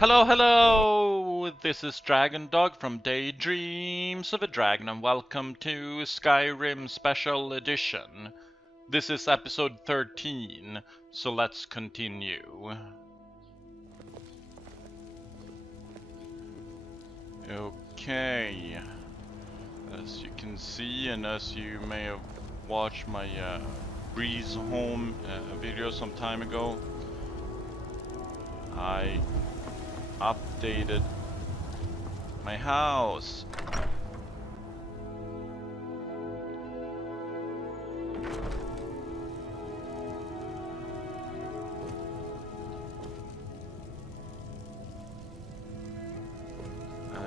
Hello, hello! This is Dragondog from Daydreams of a Dragon, and welcome to Skyrim Special Edition. This is episode 13, so let's continue. Okay, as you can see, and as you may have watched my Breeze Home video some time ago, I updated my house.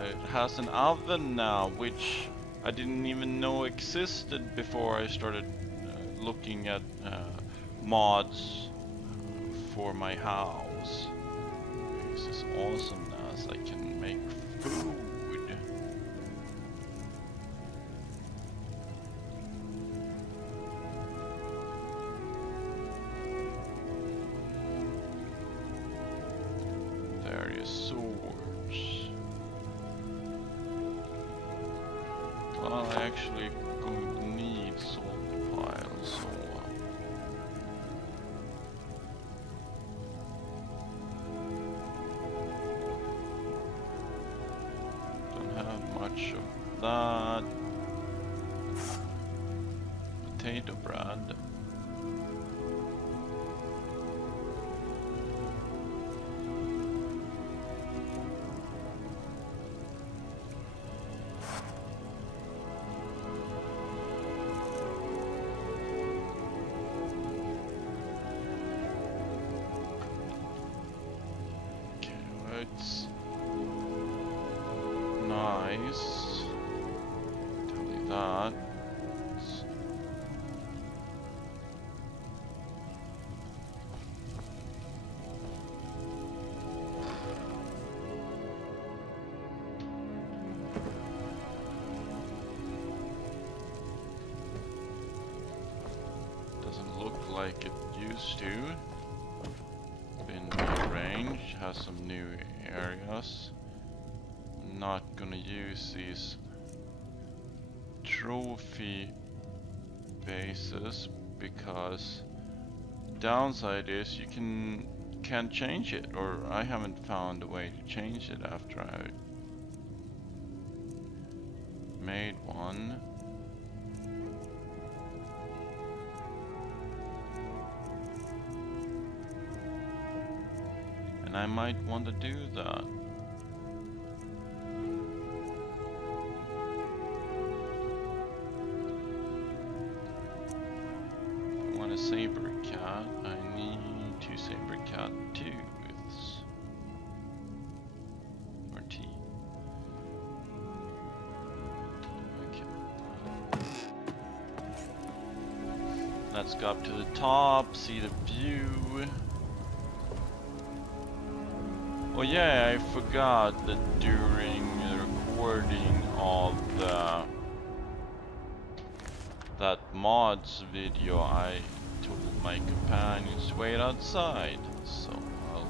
It has an oven now, which I didn't even know existed before I started looking at mods for my house. This is awesomeness. I can make food. Various swords. Well, I actually going to need salt piles, so much of that. Potato bread. Okay, it's nice. Tell you that. Doesn't look like it used to. Been rearranged, has some new areas. Not gonna use these trophy bases because downside is you can't change it, or I haven't found a way to change it after I made one. And I might want to do that. A saber cat. I need 2 saber cat tooths. Or teeth. Okay. Let's go up to the top, see the view. Oh yeah, I forgot that during the recording of that mods video I told my companions to wait outside, so I'll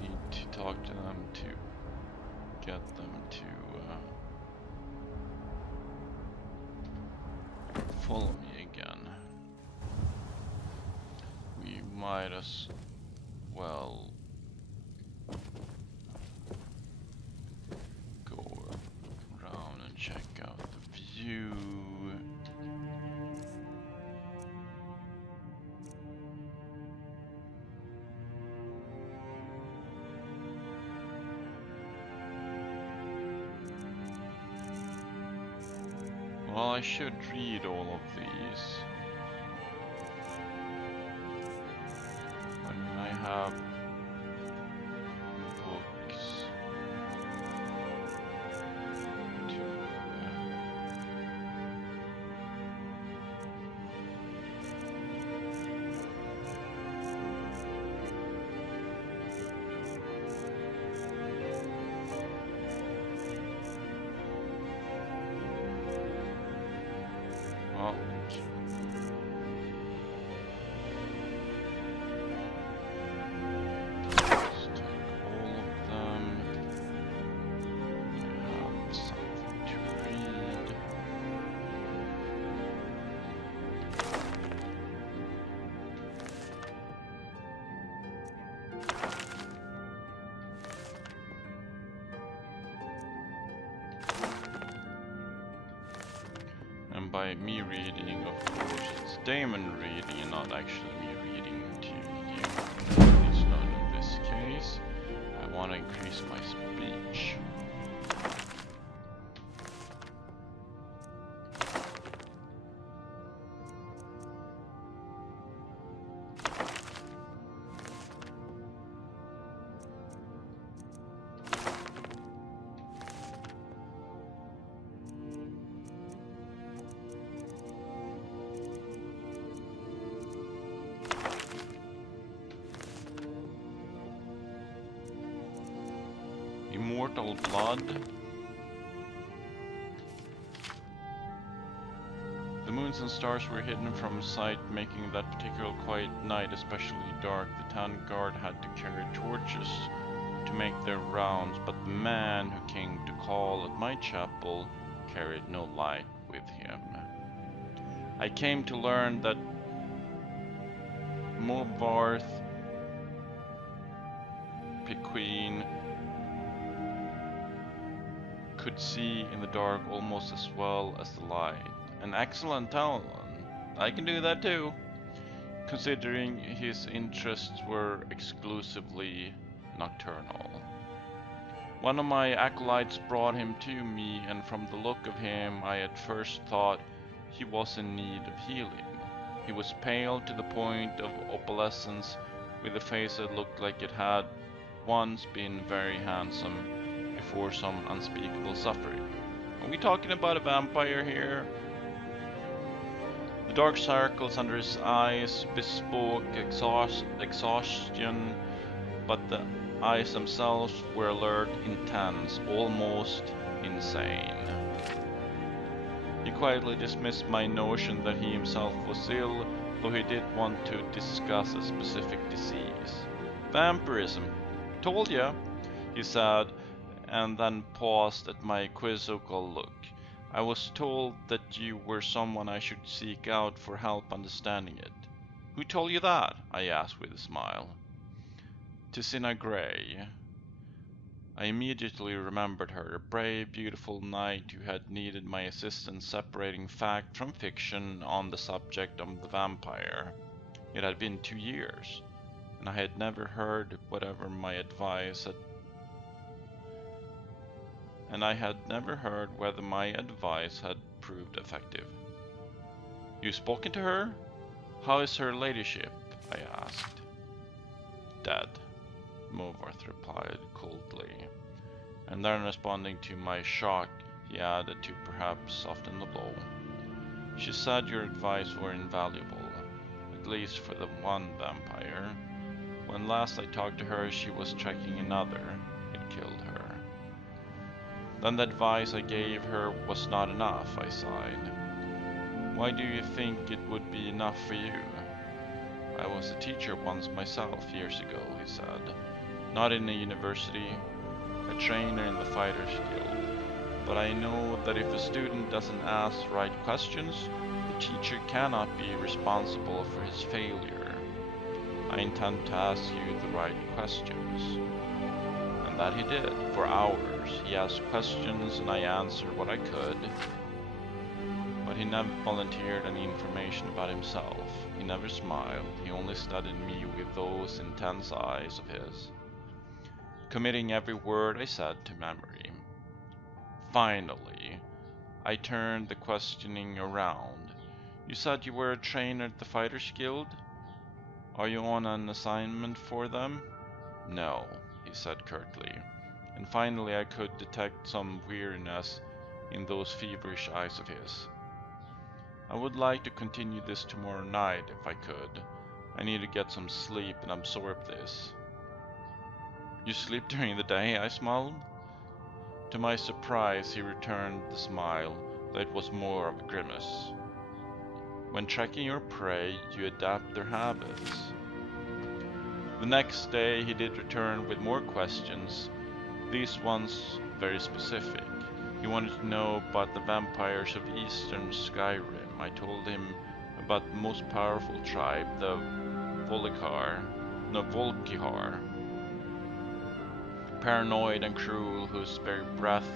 need to talk to them to get them to follow me again. We might as well go around and check out the view. Well, I should read all of these. I mean, I have books to well, and by me reading, of course, it's Damon reading and not actually me reading to you. At least not in this case. I want to increase my speech. Immortal blood. The moons and stars were hidden from sight, making that particular quiet night especially dark. The town guard had to carry torches to make their rounds, but the man who came to call at my chapel carried no light with him. I came to learn that Movarth Pequeen could see in the dark almost as well as the light. An excellent talent. I can do that too, considering his interests were exclusively nocturnal. One of my acolytes brought him to me, and from the look of him I at first thought he was in need of healing. He was pale to the point of opalescence, with a face that looked like it had once been very handsome before some unspeakable suffering. Are we talking about a vampire here? The dark circles under his eyes bespoke exhaustion, but the eyes themselves were alert, intense, almost insane. He quietly dismissed my notion that he himself was ill, though he did want to discuss a specific disease. Vampirism. Told ya, he said, and then paused at my quizzical look. I was told that you were someone I should seek out for help understanding it. Who told you that? I asked with a smile. Tisina Gray. I immediately remembered her, a brave, beautiful knight who had needed my assistance separating fact from fiction on the subject of the vampire. It had been 2 years, and I had never heard whatever my advice had whether my advice had proved effective. You've spoken to her? How is her ladyship? I asked. Dead, Movarth replied coldly, and then responding to my shock, he added to perhaps soften the blow. She said your advice were invaluable, at least for the one vampire. When last I talked to her, she was tracking another. It killed her. Then the advice I gave her was not enough, I sighed. Why do you think it would be enough for you? I was a teacher once myself, years ago, he said. Not in a university, a trainer in the Fighters Guild. But I know that if a student doesn't ask the right questions, the teacher cannot be responsible for his failure. I intend to ask you the right questions. And that he did, for hours. He asked questions and I answered what I could. But he never volunteered any information about himself. He never smiled. He only studied me with those intense eyes of his, committing every word I said to memory. Finally, I turned the questioning around. You said you were a trainer at the Fighters Guild? Are you on an assignment for them? No, he said curtly. And finally I could detect some weariness in those feverish eyes of his. I would like to continue this tomorrow night if I could. I need to get some sleep and absorb this. You sleep during the day? I smiled. To my surprise, he returned the smile, though it was more of a grimace. When tracking your prey, you adapt their habits. The next day he did return with more questions, these ones very specific. He wanted to know about the vampires of eastern Skyrim. I told him about the most powerful tribe, the Volkihar. Paranoid and cruel, whose very breath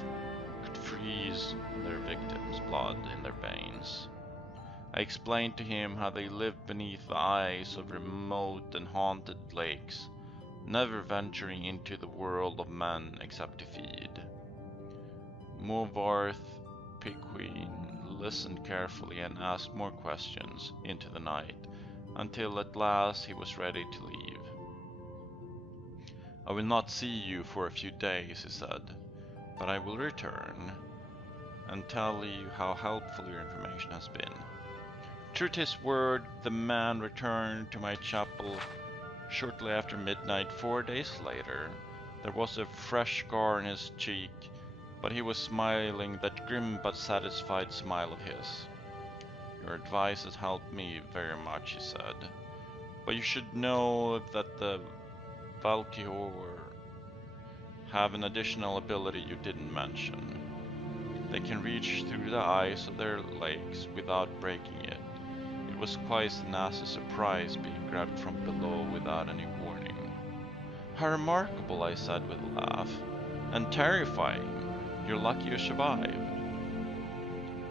could freeze their victims' blood in their veins. I explained to him how they lived beneath the ice of remote and haunted lakes, never venturing into the world of men except to feed. Morvarth Piquine listened carefully and asked more questions into the night, until at last he was ready to leave. I will not see you for a few days, he said, but I will return and tell you how helpful your information has been. True to his word, the man returned to my chapel shortly after midnight 4 days later. There was a fresh scar on his cheek, but he was smiling that grim but satisfied smile of his. Your advice has helped me very much, he said, but you should know that the Valkyr have an additional ability you didn't mention. They can reach through the ice of their lakes without breaking it. It was quite a nasty surprise being grabbed from below without any warning. How remarkable, I said with a laugh, and terrifying. You're lucky you survived.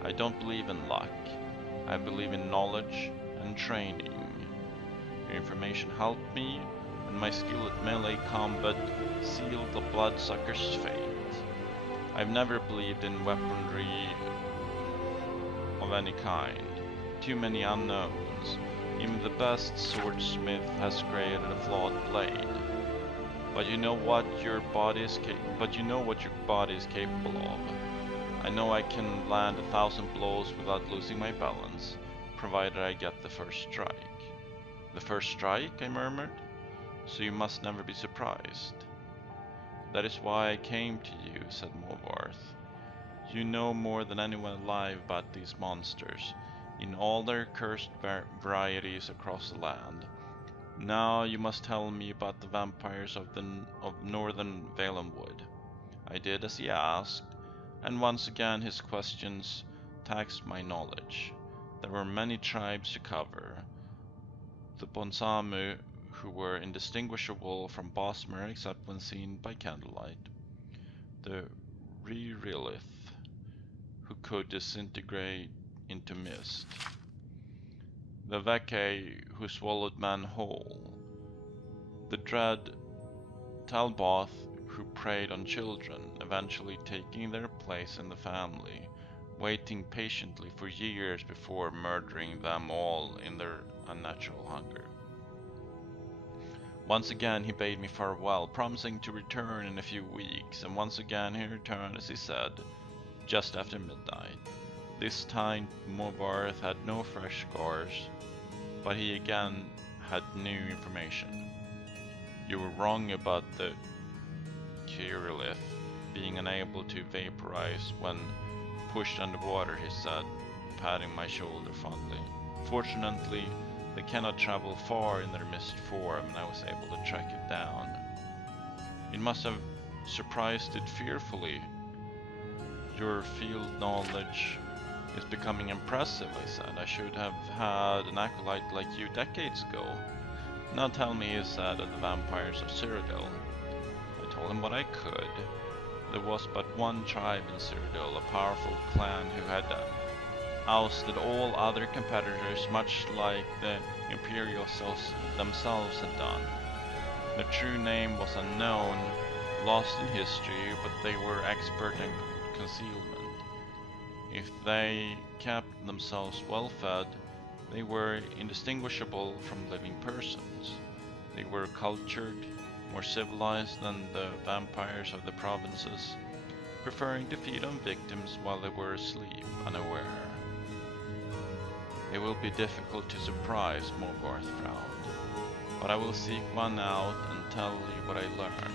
I don't believe in luck. I believe in knowledge and training. Your information helped me, and my skill at melee combat sealed the bloodsucker's fate. I've never believed in weaponry of any kind. Too many unknowns. Even the best swordsmith has created a flawed blade. But you know what your body is capable of. I know I can land 1,000 blows without losing my balance, provided I get the first strike. The first strike, I murmured. So you must never be surprised. That is why I came to you, said Morvarth. You know more than anyone alive about these monsters, in all their cursed varieties across the land. Now you must tell me about the vampires of northern Valenwood. I did as he asked, and once again his questions taxed my knowledge. There were many tribes to cover. The Bonsamu, who were indistinguishable from Bosmer except when seen by candlelight. The Ririllith, who could disintegrate into mist. The Veke, who swallowed men whole. The dread Talboth, who preyed on children, eventually taking their place in the family, waiting patiently for years before murdering them all in their unnatural hunger. Once again he bade me farewell, promising to return in a few weeks, and once again he returned, as he said, just after midnight. This time Morvarth had no fresh scars, but he again had new information. You were wrong about the Kirillith being unable to vaporize when pushed underwater, he said, patting my shoulder fondly. Fortunately, they cannot travel far in their mist form, and I was able to track it down. It must have surprised it fearfully. Your field knowledge is becoming impressive, I said. I should have had an acolyte like you decades ago. Now tell me, he said, of the vampires of Cyrodiil. I told him what I could. There was but one tribe in Cyrodiil, a powerful clan who had ousted all other competitors, much like the Imperials themselves had done. Their true name was unknown, lost in history, but they were expert in concealment. If they kept themselves well fed, they were indistinguishable from living persons. They were cultured, more civilized than the vampires of the provinces, preferring to feed on victims while they were asleep, unaware. It will be difficult to surprise, Morvarth frowned, but I will seek one out and tell you what I learned.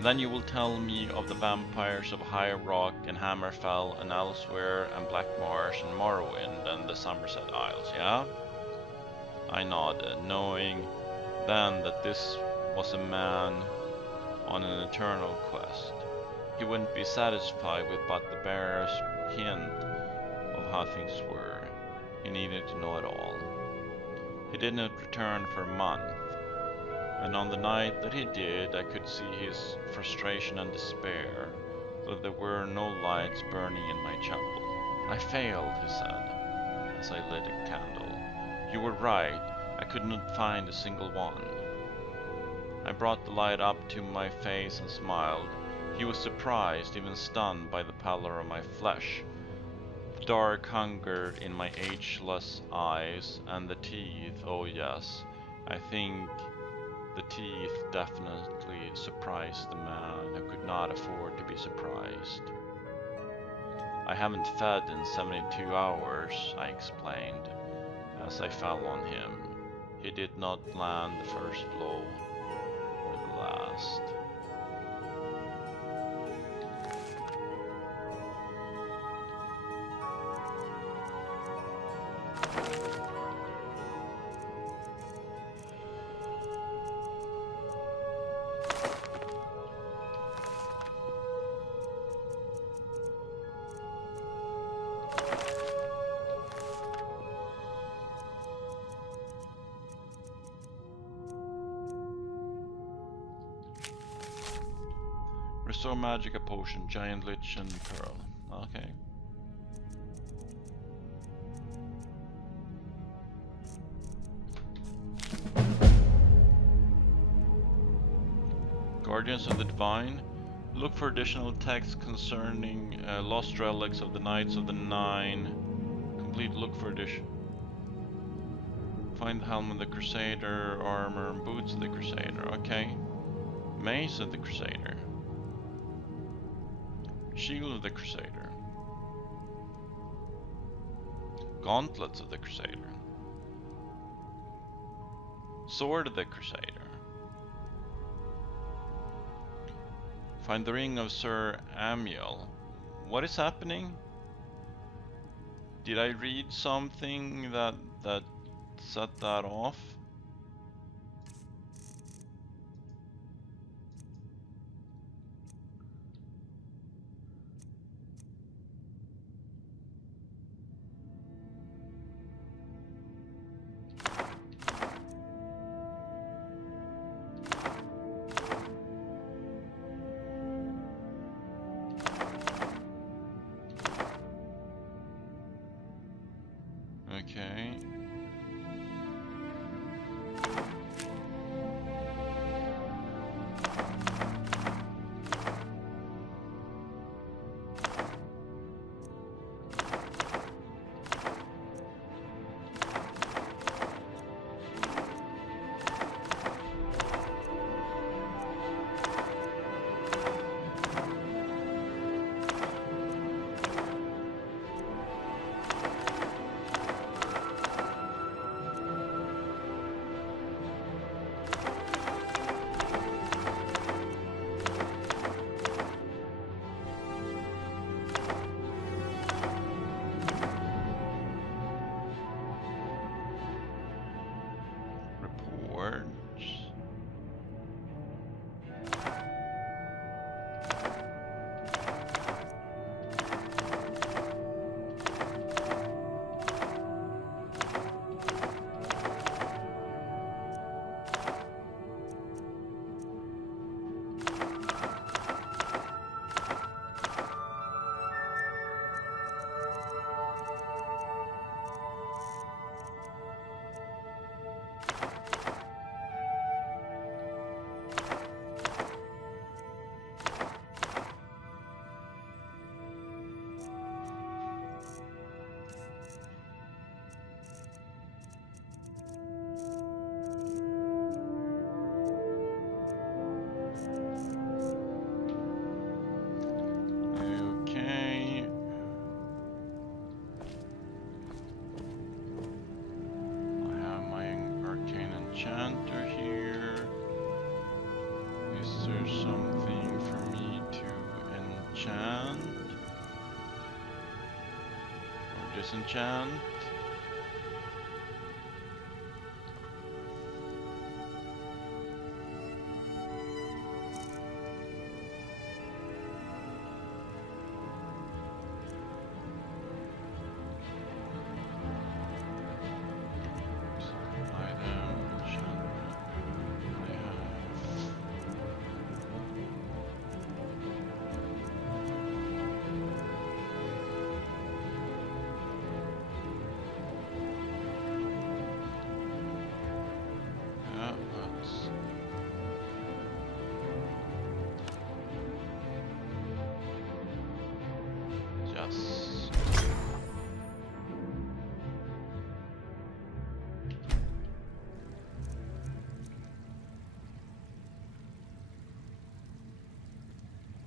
Then you will tell me of the vampires of High Rock and Hammerfell and elsewhere and Black Marsh and Morrowind and the Somerset Isles, yeah? I nodded, knowing then that this was a man on an eternal quest. He wouldn't be satisfied with but the barest hint of how things were. He needed to know it all. He did not return for a month. And on the night that he did, I could see his frustration and despair, though there were no lights burning in my chapel. I failed, he said, as I lit a candle. You were right, I could not find a single one. I brought the light up to my face and smiled. He was surprised, even stunned by the pallor of my flesh, the dark hunger in my ageless eyes, and the teeth, oh yes, I think the teeth definitely surprised the man who could not afford to be surprised. I haven't fed in 72 hours, I explained, as I fell on him. He did not land the first blow, or the last. Restore magic, a potion, giant lich and pearl. Okay. Guardians of the Divine. Look for additional text concerning lost relics of the Knights of the Nine. Complete look for addition. Find the helm of the Crusader, armor and boots of the Crusader. Okay. Mace of the Crusader. Shield of the Crusader. Gauntlets of the Crusader. Sword of the Crusader. Find the ring of Sir Amiel. What is happening? Did I read something that set that off? Okay. Enchanter here. Is there something for me to enchant? Or disenchant?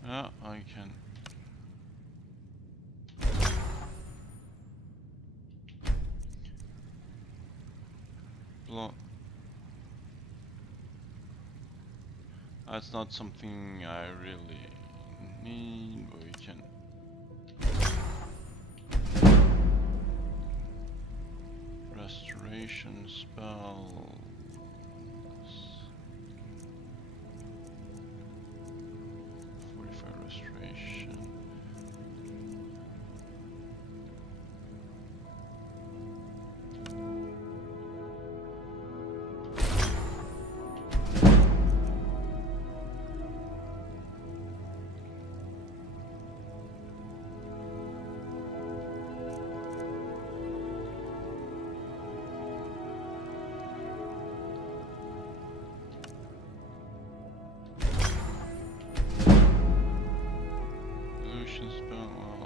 Yeah, I can. That's not something I really need, but we can. Restoration spells. 45 restoration.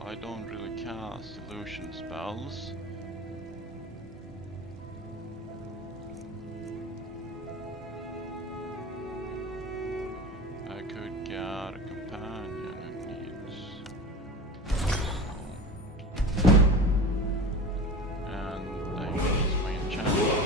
I don't really cast illusion spells. I could get a companion who needs so. And I use my enchantment.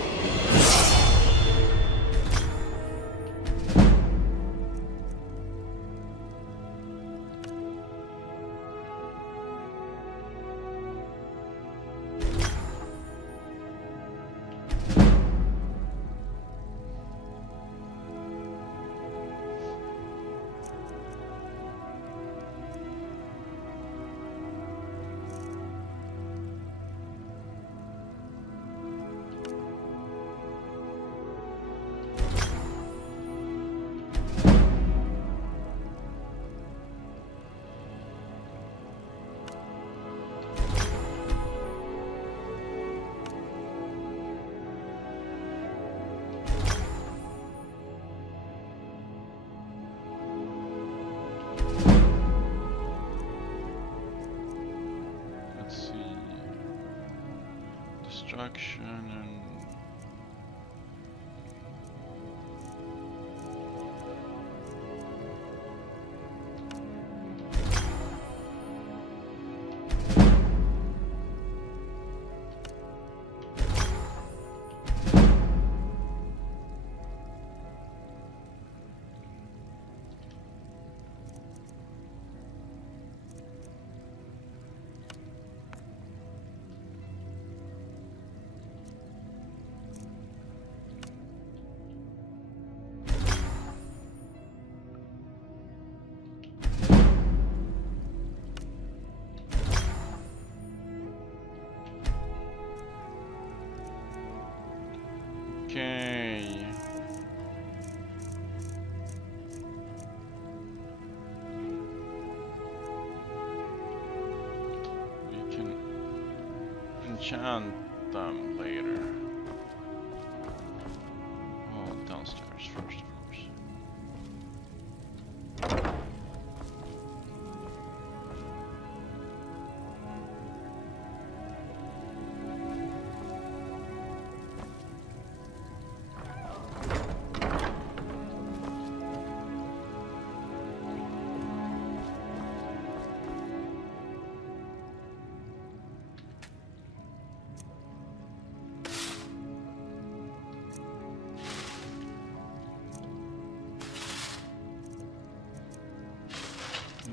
Destruction and okay. We can enchant them later. Oh, downstairs first, of course.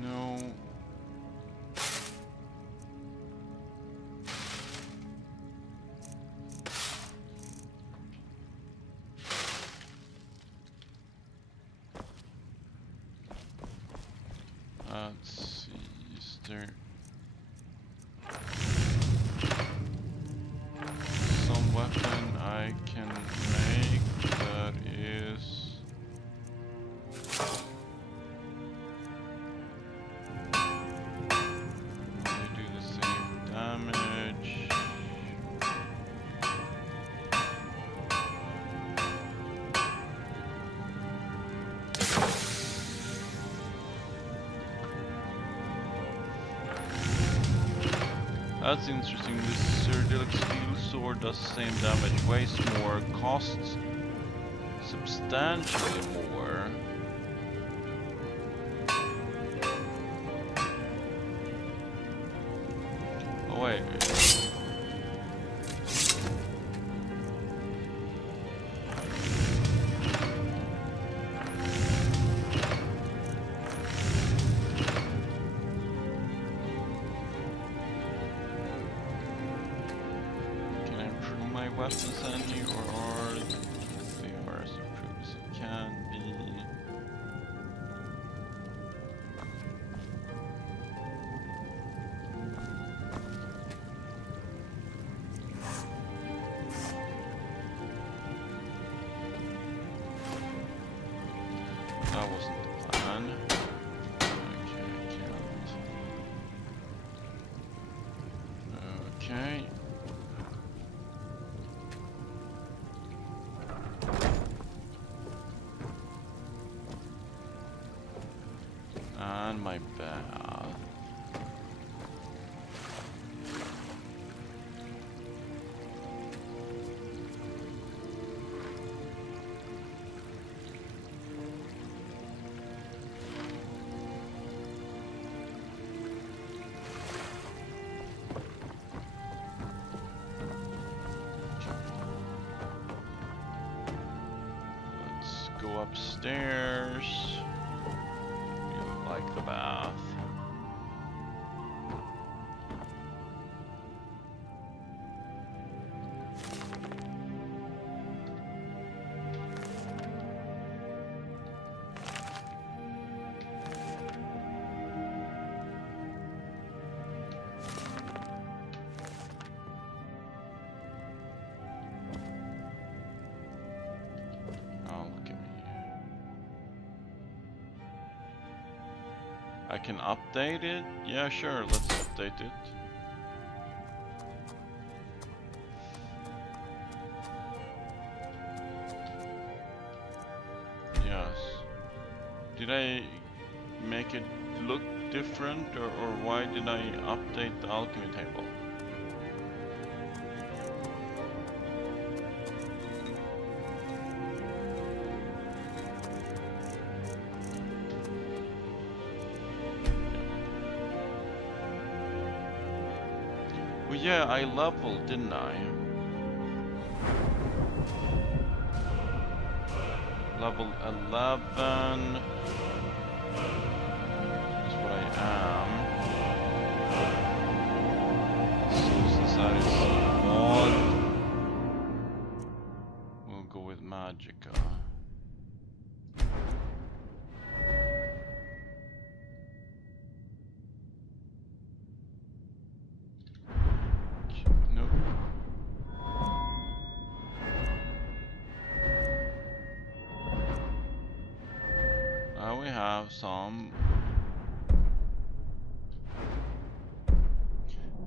No. Let's see, is there some weapon I can make that is That's interesting. This Cerdilic Steel Sword does the same damage, weighs more, costs substantially more. Oh wait. Can I improve my weapons any, or are they are as improved as it can be? That wasn't the plan. Okay, I can't. Okay. And my bath. Let's go upstairs. We like the bath. Oh, look at me. I can update it? Yeah, sure, let's update it. Yes. Did I make it look different, or why did I update the alchemy table? Well, yeah, I leveled, didn't I? Level 11 is what I am. So since that is mod, we'll go with Magicka. Nope. Now we have some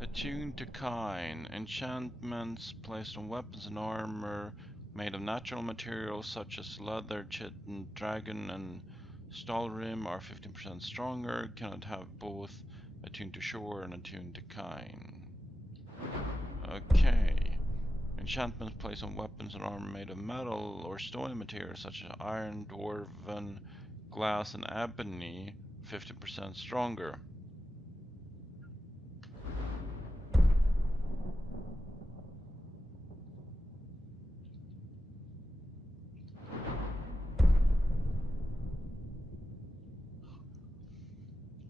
attuned to kind enchantments placed on weapons and armor made of natural materials such as leather, chitin, dragon, and stalrim are 15% stronger. Cannot have both attuned to shore and attuned to kind. Okay. Enchantments placed on weapons and armor made of metal or stone materials such as iron, dwarven, glass, and ebony, 50% stronger.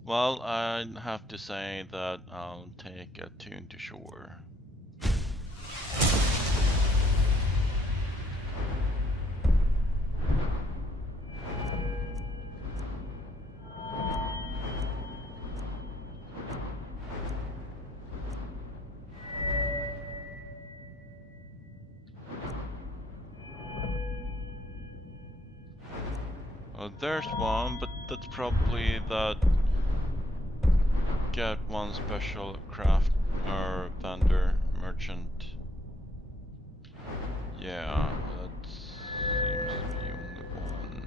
Well, I'd have to say that I'll take attuned to shore. Oh, there's one, but that's probably that get one special craft or vendor merchant. Yeah, that seems to be the only one.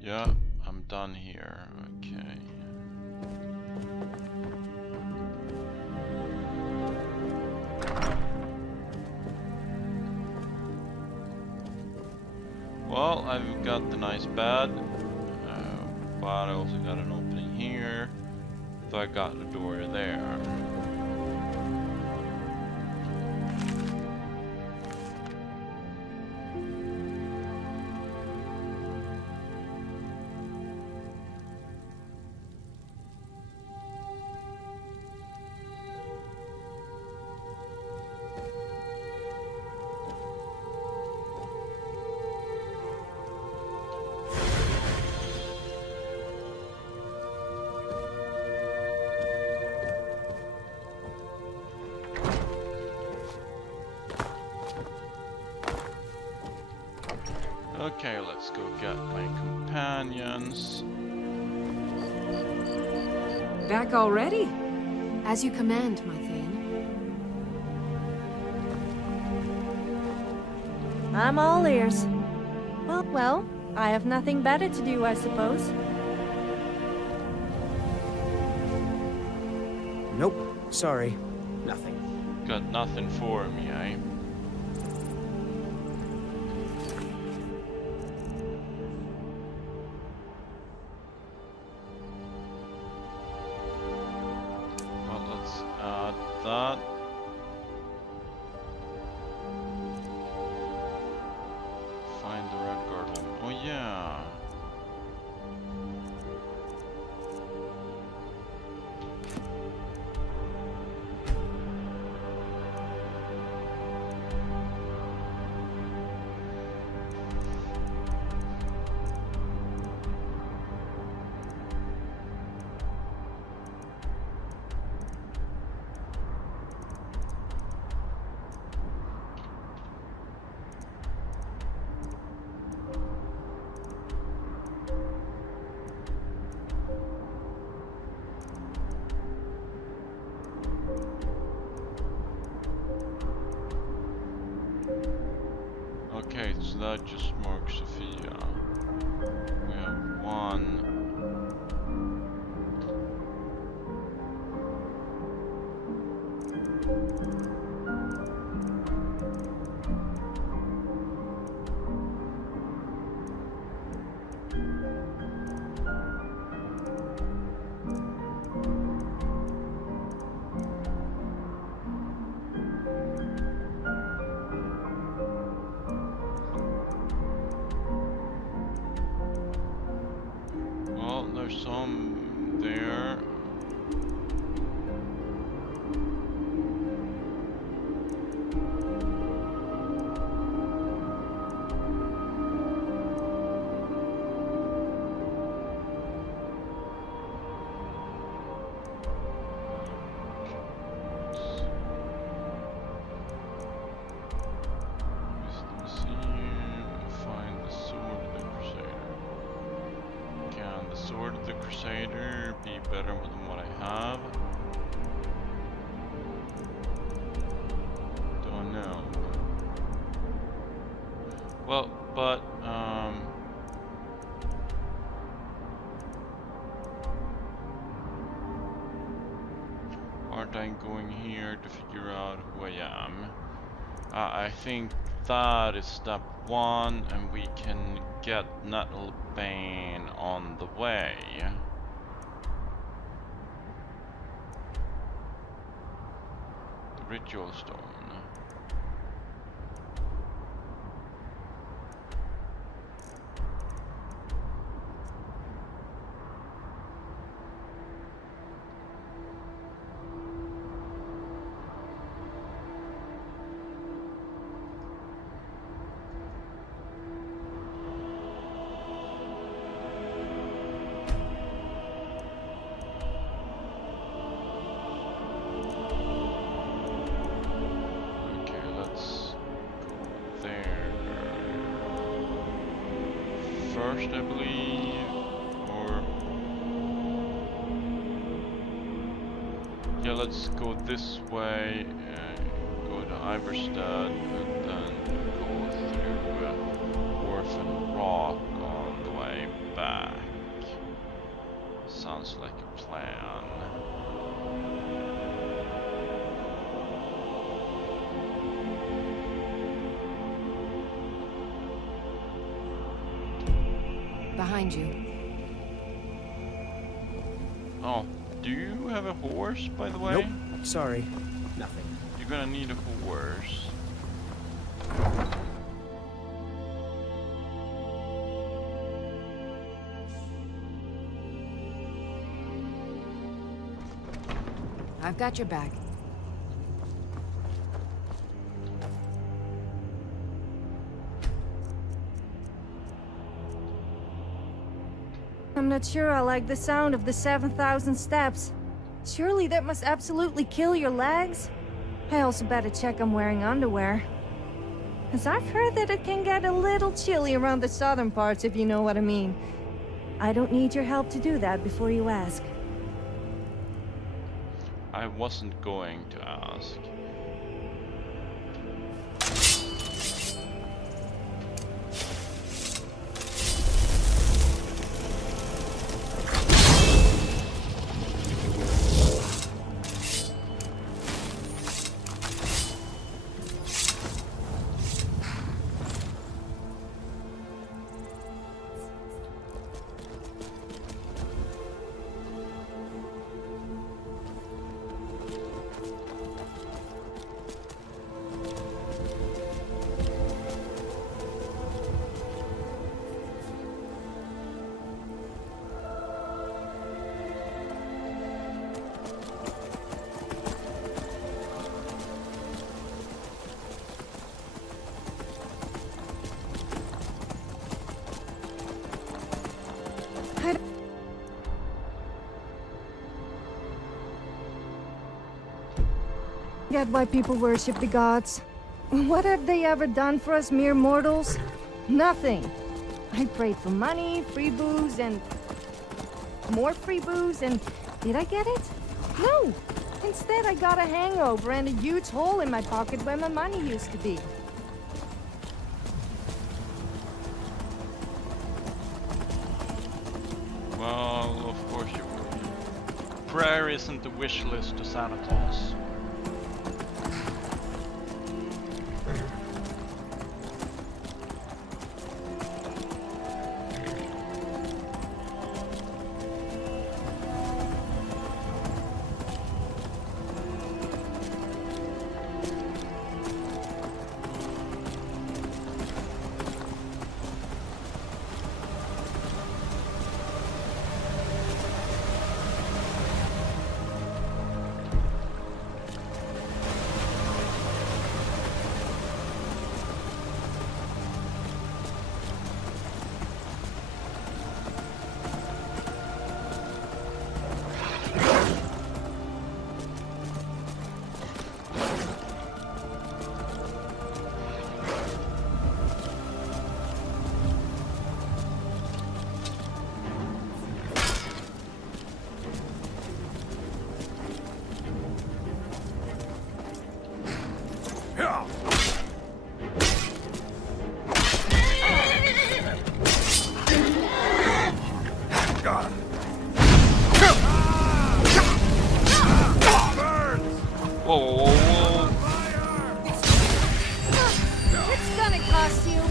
Yeah, I'm done here. Okay. Well, Well, I've got the nice bed, but I also got an opening here, so I got the door there. Okay, let's go get my companions. Back already? As you command, my Thane. I'm all ears. Well, I have nothing better to do, I suppose. Nope, sorry. Nothing. Got nothing for me, eh? That. Find the red girdle. Oh yeah. Okay, so that just marks Sophia. We have one. There's some there. Sword of the Crusader be better than what I have? Don't know. Well, but aren't I going here to figure out who I am? I think that is step 1, and we can get Nettlebane on the way. The Ritual Stone. First, I believe, or yeah, let's go this way and go to Iverstead and then go through Orphan Rock on the way back. Sounds like a plan. behind you. Oh, do you have a horse, by the way? Nope. Sorry. Nothing. You're gonna need a horse. I've got your back. I'm not sure I like the sound of the 7,000 steps. Surely that must absolutely kill your legs? I also better check I'm wearing underwear. As I've heard that it can get a little chilly around the southern parts, if you know what I mean. I don't need your help to do that before you ask. I wasn't going to ask. Get why people worship the gods. What have they ever done for us mere mortals? Nothing. I prayed for money, free booze, and more free booze, and did I get it? No. Instead, I got a hangover and a huge hole in my pocket where my money used to be. Well, of course you would. Prayer isn't the wish list to Santa Claus. It's gonna cost you.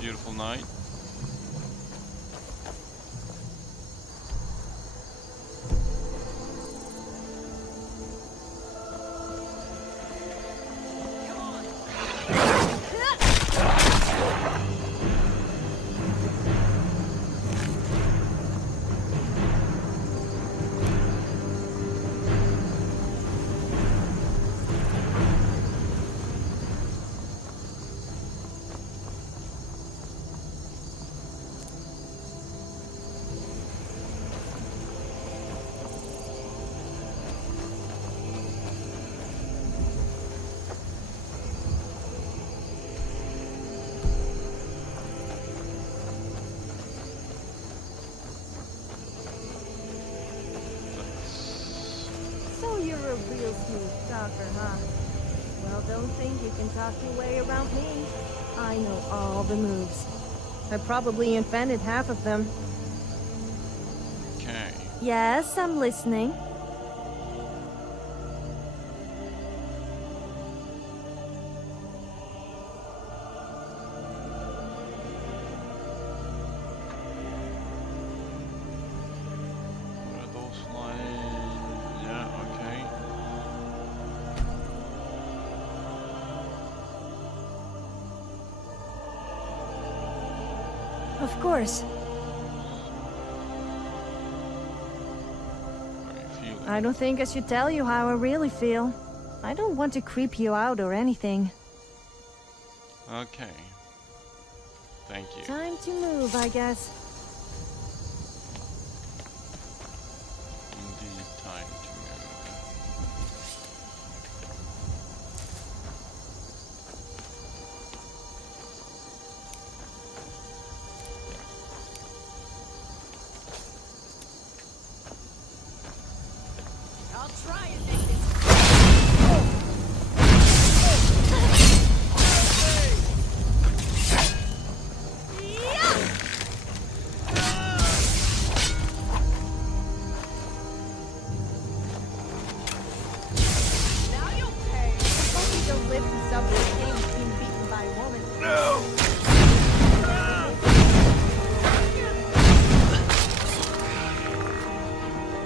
Beautiful night. Smooth talker, huh? Well, don't think you can talk your way around me. I know all the moves. I probably invented half of them. Okay. Yes, I'm listening. What are those lines? Yeah, okay. Of course. How are you feeling? I don't think I should tell you how I really feel. I don't want to creep you out or anything. Okay. Thank you. Time to move, I guess. Indeed, time to move. I'll try and make this. Now you'll pay. Hope you don't live to suffer the pain of being beaten by a woman.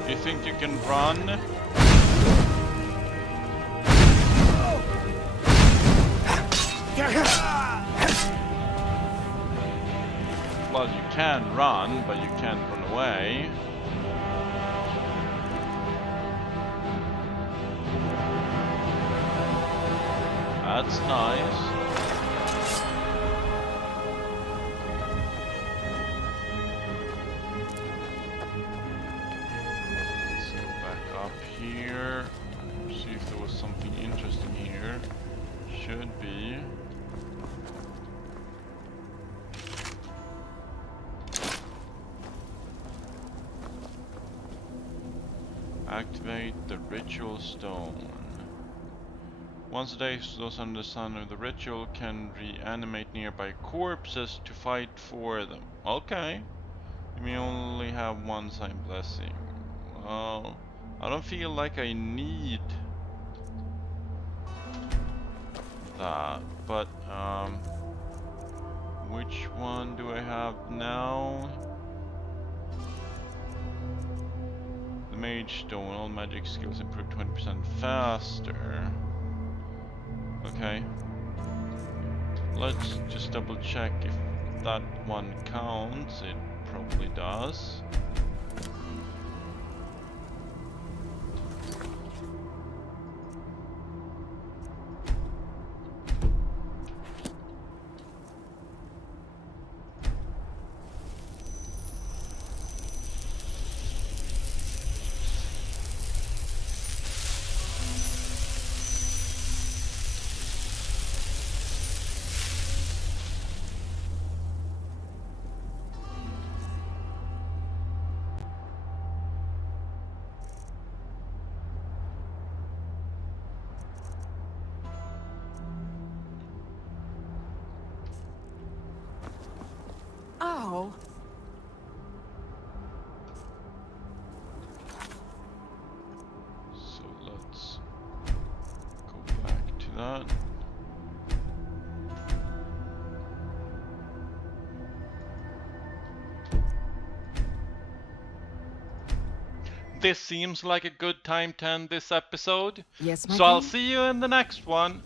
You think you can run? Well, you can run, but you can't run away. That's nice. Let's go back up here. See if there was something interesting here. Should be. Activate the ritual stone. Once a day, those under the sun of the ritual can reanimate nearby corpses to fight for them. Okay. You may only have one sign blessing. Well, I don't feel like I need that, but which one do I have now? The Mage Stone, all magic skills improve 20% faster. Okay. Let's just double check if that one counts. It probably does. Oh. So let's go back to that. This seems like a good time to end this episode. Yes, my So I'll king? see you in the next one.